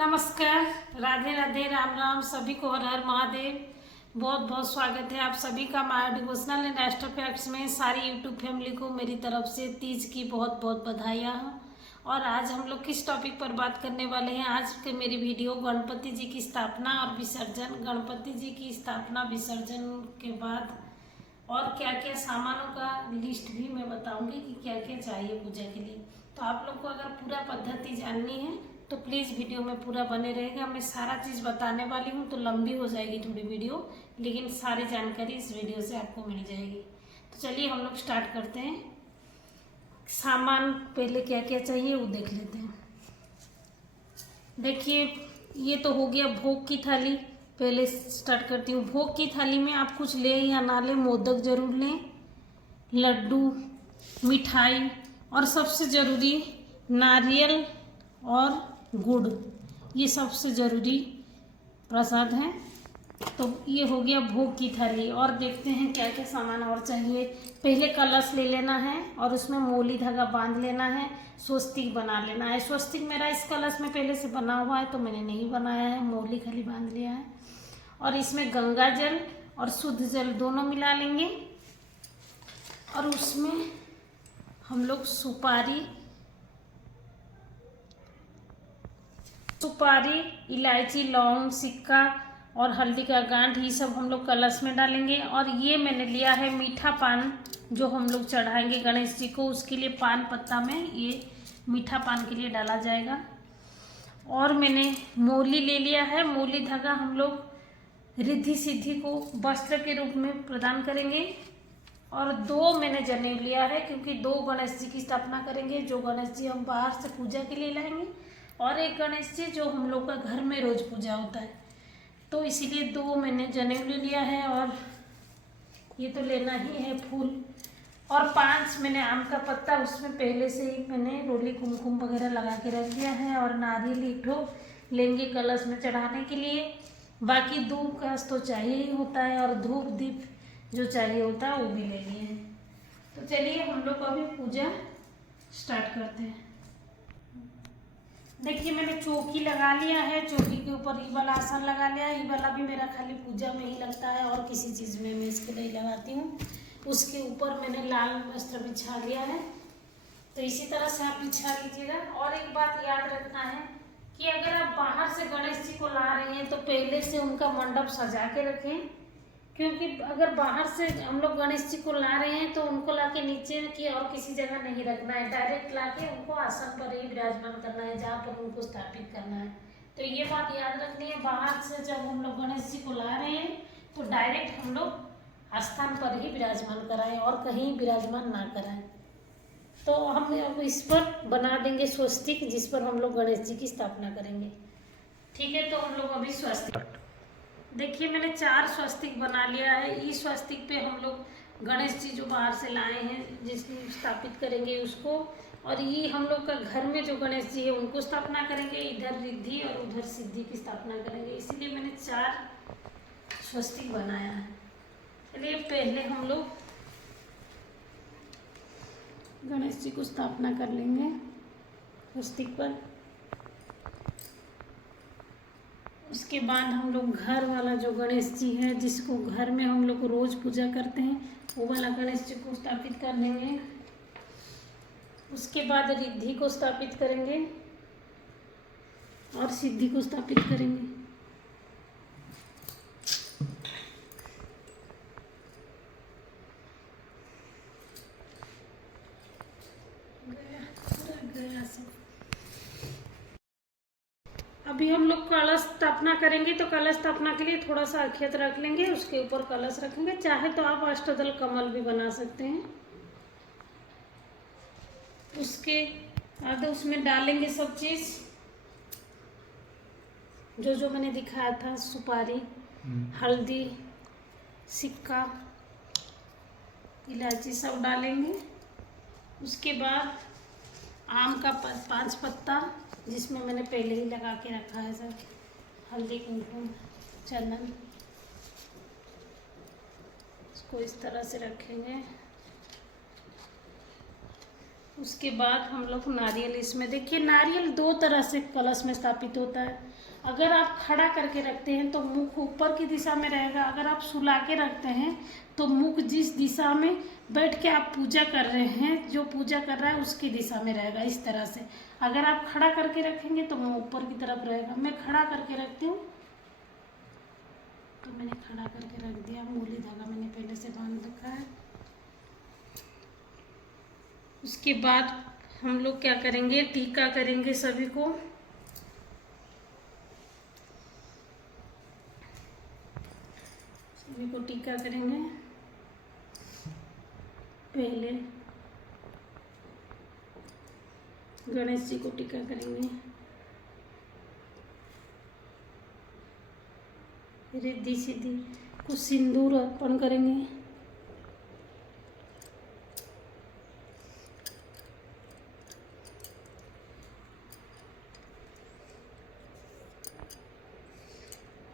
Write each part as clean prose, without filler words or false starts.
नमस्कार, राधे राधे, राम राम, सभी को हर हर महादेव। बहुत बहुत स्वागत है आप सभी का माया डिवोशनल एंड एस्ट्रो फैक्ट्स में। सारी यूट्यूब फैमिली को मेरी तरफ से तीज की बहुत बहुत बधाइयाँ। और आज हम लोग किस टॉपिक पर बात करने वाले हैं? आज के मेरी वीडियो गणपति जी की स्थापना और विसर्जन, गणपति जी की स्थापना विसर्जन के बाद और क्या क्या सामानों का लिस्ट भी मैं बताऊंगी कि क्या क्या चाहिए पूजा के लिए। तो आप लोग को अगर पूरा पद्धति जाननी है तो प्लीज़ वीडियो में पूरा बने रहेगा। मैं सारा चीज़ बताने वाली हूँ तो लंबी हो जाएगी थोड़ी वीडियो, लेकिन सारी जानकारी इस वीडियो से आपको मिल जाएगी। तो चलिए हम लोग स्टार्ट करते हैं। सामान पहले क्या क्या चाहिए वो देख लेते हैं। देखिए, ये तो हो गया भोग की थाली। पहले स्टार्ट करती हूँ। भोग की थाली में आप कुछ लें या ना लें, मोदक जरूर लें, लड्डू, मिठाई और सबसे ज़रूरी नारियल और गुड़। ये सबसे ज़रूरी प्रसाद है। तो ये हो गया भोग की थाली। और देखते हैं क्या क्या सामान और चाहिए। पहले कलश ले लेना है और उसमें मोली धागा बांध लेना है, स्वस्तिक बना लेना है। स्वस्तिक मेरा इस कलश में पहले से बना हुआ है तो मैंने नहीं बनाया है, मोली खाली बांध लिया है। और इसमें गंगा जल और शुद्ध जल दोनों मिला लेंगे और उसमें हम लोग सुपारी, इलायची, लौंग, सिक्का और हल्दी का गांठ, ये सब हम लोग कलश में डालेंगे। और ये मैंने लिया है मीठा पान, जो हम लोग चढ़ाएंगे गणेश जी को, उसके लिए पान पत्ता में ये मीठा पान के लिए डाला जाएगा। और मैंने मोली ले लिया है। मोली धागा हम लोग रिद्धि सिद्धि को वस्त्र के रूप में प्रदान करेंगे। और 2 मैंने जनेऊ लिया है क्योंकि 2 गणेश जी की स्थापना करेंगे। जो गणेश जी हम बाहर से पूजा के लिए लाएंगे और एक गणेश जी जो हम लोग का घर में रोज पूजा होता है, तो इसीलिए 2 मैंने जनेऊ ले लिया है। और ये तो लेना ही है फूल। और 5 मैंने आम का पत्ता, उसमें पहले से ही मैंने रोली कुमकुम वगैरह लगा के रख दिया है। और नारियल 1 ठो लेंगे कलश में चढ़ाने के लिए। बाकी धूप का तो चाहिए ही होता है और धूप दीप जो चाहिए होता है वो भी ले लिए हैं। तो चलिए हम लोग अभी पूजा स्टार्ट करते हैं। देखिए, मैंने चौकी लगा लिया है। चौकी के ऊपर ये वाला आसन लगा लिया है। ये वाला भी मेरा खाली पूजा में ही लगता है और किसी चीज़ में मैं इसके लिए लगाती हूँ। उसके ऊपर मैंने लाल वस्त्र बिछा लिया है, तो इसी तरह से आप बिछा लीजिएगा। और एक बात याद रखना है कि अगर आप बाहर से गणेश जी को ला रहे हैं तो पहले से उनका मंडप सजा के रखें, क्योंकि अगर बाहर से हम लोग गणेश जी को ला रहे हैं तो उनको लाके नीचे की और किसी जगह नहीं रखना है। डायरेक्ट लाके उनको आसन पर ही विराजमान करना है जहाँ पर उनको स्थापित करना है। तो ये बात याद रखनी है। बाहर से जब हम लोग गणेश जी को ला रहे हैं तो डायरेक्ट हम लोग स्थान पर ही विराजमान कराएं और कहीं विराजमान ना कराएं। तो हम अब इस पर बना देंगे स्वस्तिक, जिस पर हम लोग गणेश जी की स्थापना करेंगे। ठीक है, तो हम लोग अभी स्वस्तिक, देखिए मैंने 4 स्वस्तिक बना लिया है। इस स्वस्तिक पे हम लोग गणेश जी जो बाहर से लाए हैं जिसकी स्थापित करेंगे उसको, और ये हम लोग का घर में जो गणेश जी है उनको स्थापना करेंगे। इधर रिद्धि और उधर सिद्धि की स्थापना करेंगे, इसीलिए मैंने 4 स्वस्तिक बनाया है। चलिए पहले हम लोग गणेश जी को स्थापना कर लेंगे स्वस्तिक पर। उसके बाद हम लोग घर वाला जो गणेश जी है जिसको घर में हम लोग रोज पूजा करते हैं वो वाला गणेश जी को स्थापित कर लेंगे। उसके बाद रिद्धि को स्थापित करेंगे और सिद्धि को स्थापित करेंगे। गया सब। अभी हम लोग कलश स्थापना करेंगे, तो कलश स्थापना के लिए थोड़ा सा अक्षत रख लेंगे, उसके ऊपर कलश रखेंगे। चाहे तो आप अष्टदल कमल भी बना सकते हैं। उसके बाद उसमें डालेंगे सब चीज़ जो जो मैंने दिखाया था, सुपारी, हल्दी, सिक्का, इलायची सब डालेंगे। उसके बाद आम का 5 पत्ता, जिसमें मैंने पहले ही लगा के रखा है सब, हल्दी, कुमकुम, चंदन, इसको इस तरह से रखेंगे। उसके बाद हम लोग नारियल, इसमें देखिए नारियल दो तरह से कलश में स्थापित होता है। अगर आप खड़ा करके रखते हैं तो मुख ऊपर की दिशा में रहेगा। अगर आप सुला के रखते हैं तो मुख जिस दिशा में बैठ के आप पूजा कर रहे हैं, जो पूजा कर रहा है उसकी दिशा में रहेगा, इस तरह से। अगर आप खड़ा करके रखेंगे तो मुँह ऊपर की तरफ रहेगा। मैं खड़ा करके रखती हूँ, तो मैंने खड़ा करके रख दिया। मूली धागा मैंने पहले से बांध रखा है। उसके बाद हम लोग क्या करेंगे, टीका करेंगे सभी को। सभी को टीका करेंगे। पहले गणेश जी को टीका करेंगे, रिद्धि सिद्धि को सिंदूर अर्पण करेंगे।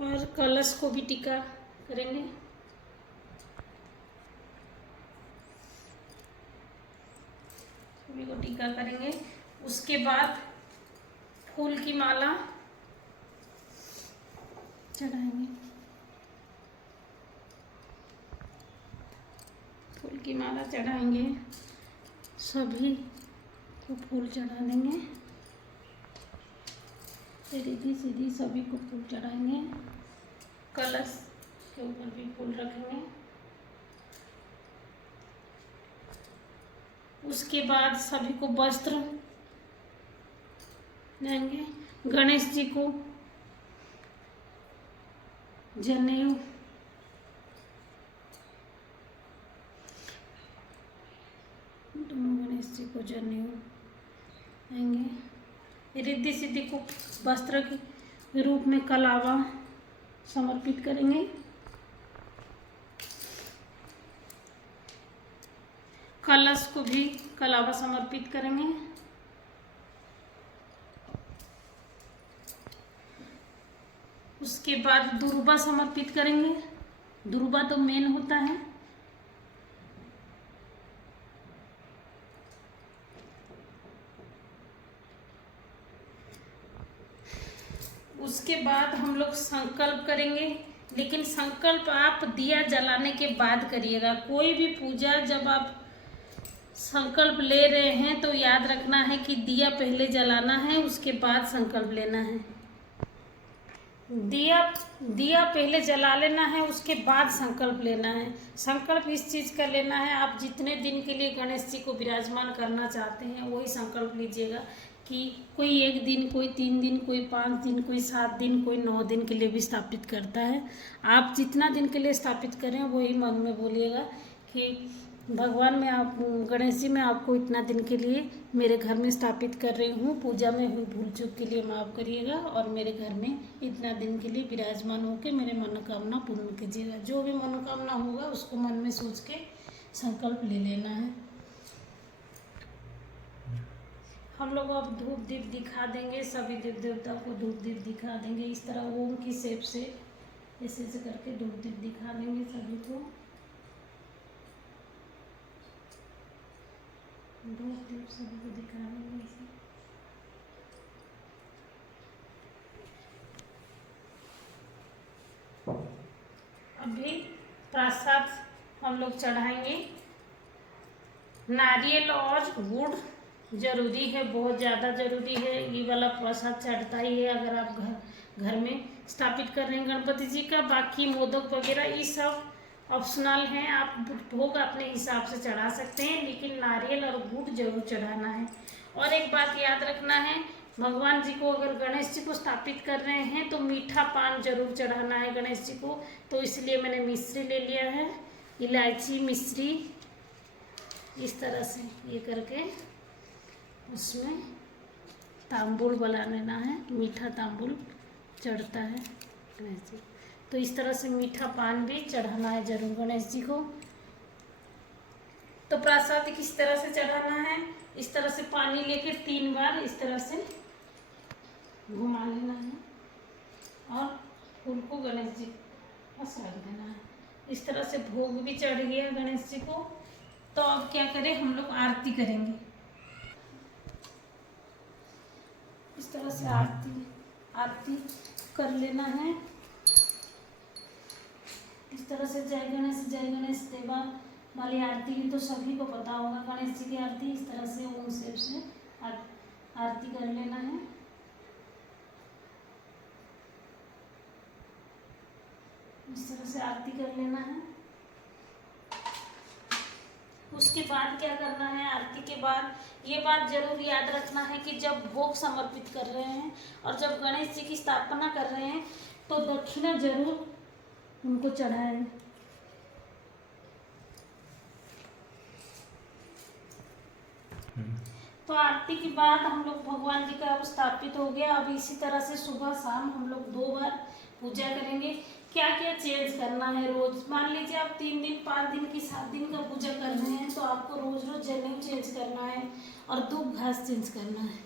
और कलश को भी टीका करेंगे। सभी को टीका करेंगे। उसके बाद फूल की माला चढ़ाएंगे। फूल की माला चढ़ाएंगे, सभी को फूल चढ़ा देंगे। रिद्धि सिद्धि सभी को फूल चढ़ाएंगे। कलश के ऊपर भी फूल रखेंगे। उसके बाद सभी को वस्त्र देंगे। गणेश जी को जनेऊ, गणेश जी को जनेऊ देंगे। रिद्धि सिद्धि को वस्त्र के रूप में कलावा समर्पित करेंगे। कलश को भी कलावा समर्पित करेंगे। उसके बाद दुर्बा समर्पित करेंगे। दुर्बा तो मेन होता है। उसके बाद हम लोग संकल्प करेंगे, लेकिन संकल्प आप दिया जलाने के बाद करिएगा। कोई भी पूजा जब आप संकल्प ले रहे हैं तो याद रखना है कि दिया पहले जलाना है, उसके बाद संकल्प लेना है। दिया पहले जला लेना है, उसके बाद संकल्प लेना है। संकल्प इस चीज़ का लेना है, आप जितने दिन के लिए गणेश जी को विराजमान करना चाहते हैं वही संकल्प लीजिएगा। कि कोई 1 दिन, कोई 3 दिन, कोई 5 दिन, कोई 7 दिन, कोई 9 दिन के लिए भी स्थापित करता है। आप जितना दिन के लिए स्थापित करें वही मन में बोलिएगा कि भगवान, मैं आप गणेश जी, मैं आपको इतना दिन के लिए मेरे घर में स्थापित कर रही हूँ। पूजा में हुई भूल चूक के लिए माफ़ करिएगा और मेरे घर में इतना दिन के लिए विराजमान होकर मेरे मनोकामना पूर्ण कीजिएगा। जो भी मनोकामना होगा उसको मन में सोच के संकल्प ले लेना है। हम लोग अब धूप दीप दिखा देंगे। सभी देव देवता को धूप दीप दिखा देंगे। इस तरह ओम की शेप से ऐसे करके धूप दीप दिखा देंगे सभी को। धूप दीप सभी को दिखा देंगे ऐसे। अभी प्रसाद हम लोग चढ़ाएंगे। नारियल और गुड़ जरूरी है, बहुत ज़्यादा ज़रूरी है। ये वाला प्रसाद चढ़ता ही है अगर आप घर में स्थापित कर रहे हैं गणपति जी का। बाकी मोदक वगैरह ये सब ऑप्शनल हैं, आप भोग अपने हिसाब से चढ़ा सकते हैं, लेकिन नारियल और गुड़ जरूर चढ़ाना है। और एक बात याद रखना है, भगवान जी को अगर गणेश जी को स्थापित कर रहे हैं तो मीठा पान जरूर चढ़ाना है गणेश जी को। तो इसलिए मैंने मिश्री ले लिया है, इलायची मिश्री, इस तरह से ये करके उसमें तांबुल बना लेना है। मीठा तांबुल चढ़ता है गणेश जी, तो इस तरह से मीठा पान भी चढ़ाना है जरूर गणेश जी को। तो प्रसाद किस तरह से चढ़ाना है, इस तरह से पानी लेके 3 बार इस तरह से घुमा लेना है और फूल को गणेश जी पास रख देना है। इस तरह से भोग भी चढ़ गया गणेश जी को। तो अब क्या करें, हम लोग आरती करेंगे। तरह से आरती कर लेना है। इस तरह से जय गणेश देवा वाली आरती की तो सभी को पता होगा। गणेश जी की आरती इस तरह से ओम शेप से आरती कर लेना है। इस तरह से आरती कर लेना है। उसके बाद क्या करना है, आरती के बाद ये बात जरूर याद रखना है कि जब भोग समर्पित कर रहे हैं और जब गणेश जी की स्थापना कर रहे हैं तो दक्षिणा जरूर उनको चढ़ाएं। तो आरती के बाद हम लोग भगवान जी का अब स्थापित हो गया। अब इसी तरह से सुबह शाम हम लोग 2 बार पूजा करेंगे। क्या क्या चेंज करना है रोज, मान लीजिए आप 3 दिन 5 दिन की 7 दिन का पूजा कर रहे हैं तो आपको रोज रोज जनेऊ चेंज करना है और धूप घास चेंज करना है।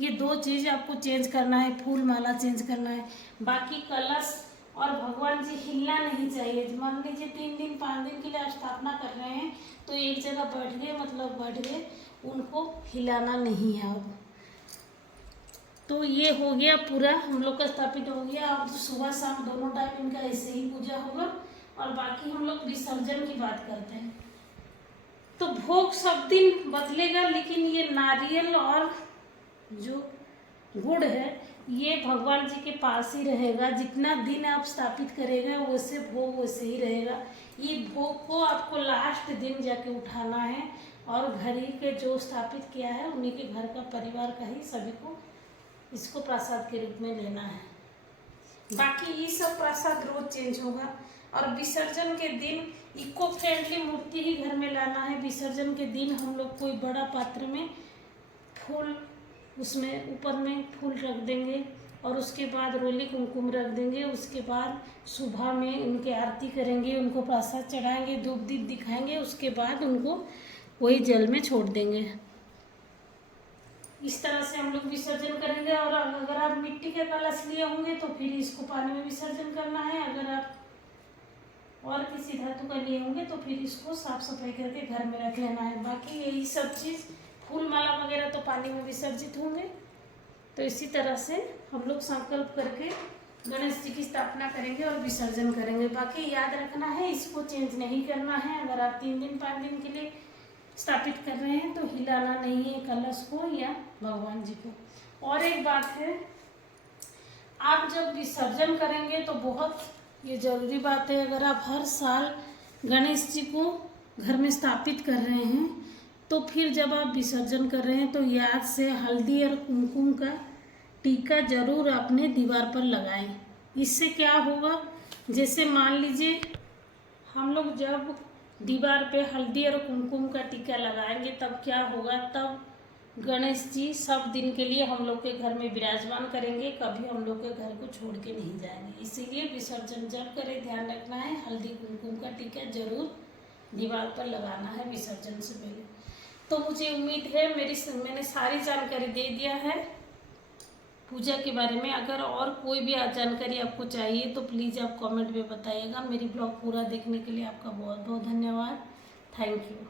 ये 2 चीज़ आपको चेंज करना है, फूल माला चेंज करना है। बाकी कलश और भगवान जी हिलना नहीं चाहिए। मान लीजिए 3 दिन 5 दिन के लिए आप स्थापना कर रहे हैं तो एक जगह बैठ गए, मतलब बैठ गए, उनको हिलाना नहीं है। अब तो ये हो गया पूरा, हम लोग का स्थापित हो गया। अब तो सुबह शाम दोनों टाइम इनका ऐसे ही पूजा होगा। और बाकी हम लोग विसर्जन की बात करते हैं। तो भोग सब दिन बदलेगा, लेकिन ये नारियल और जो गुड़ है ये भगवान जी के पास ही रहेगा। जितना दिन आप स्थापित करेंगे वैसे भोग वैसे ही रहेगा। ये भोग को आपको लास्ट दिन जाके उठाना है और घर ही के जो स्थापित किया है उन्हीं के घर का परिवार का ही सभी को इसको प्रसाद के रूप में लेना है। बाकी ये सब प्रसाद रोज चेंज होगा। और विसर्जन के दिन इको फ्रेंडली मूर्ति ही घर में लाना है। विसर्जन के दिन हम लोग कोई बड़ा पात्र में फूल, उसमें ऊपर में फूल रख देंगे और उसके बाद रोली कुमकुम रख देंगे। उसके बाद सुबह में उनकी आरती करेंगे, उनको प्रसाद चढ़ाएंगे, धूप दीप दिखाएंगे। उसके बाद उनको वही जल में छोड़ देंगे। इस तरह से हम लोग विसर्जन करेंगे। और अगर आप मिट्टी के कलश लिए होंगे तो फिर इसको पानी में विसर्जन करना है। अगर आप और किसी धातु का लिए होंगे तो फिर इसको साफ सफाई करके घर में रख लेना है। बाकी यही सब चीज़, फूल माला वगैरह तो पानी में विसर्जित होंगे। तो इसी तरह से हम लोग संकल्प करके गणेश जी की स्थापना करेंगे और विसर्जन करेंगे। बाकी याद रखना है, इसको चेंज नहीं करना है। अगर आप 3 दिन 5 दिन के लिए स्थापित कर रहे हैं तो हिलाना नहीं है कलश को या भगवान जी को। और एक बात है, आप जब विसर्जन करेंगे तो बहुत ये जरूरी बात है, अगर आप हर साल गणेश जी को घर में स्थापित कर रहे हैं तो फिर जब आप विसर्जन कर रहे हैं तो याद से हल्दी और कुमकुम का टीका जरूर अपने दीवार पर लगाएं। इससे क्या होगा, जैसे मान लीजिए हम लोग जब दीवार पे हल्दी और कुमकुम का टीका लगाएंगे तब क्या होगा, तब गणेश जी सब दिन के लिए हम लोग के घर में विराजमान करेंगे, कभी हम लोग के घर को छोड़ के नहीं जाएंगे। इसीलिए विसर्जन जब करें ध्यान रखना है, हल्दी कुमकुम का टीका जरूर दीवार पर लगाना है विसर्जन से पहले। तो मुझे उम्मीद है मैंने सारी जानकारी दे दिया है पूजा के बारे में। अगर और कोई भी जानकारी आपको चाहिए तो प्लीज़ आप कमेंट में बताइएगा। मेरी ब्लॉग पूरा देखने के लिए आपका बहुत बहुत धन्यवाद। Thank you.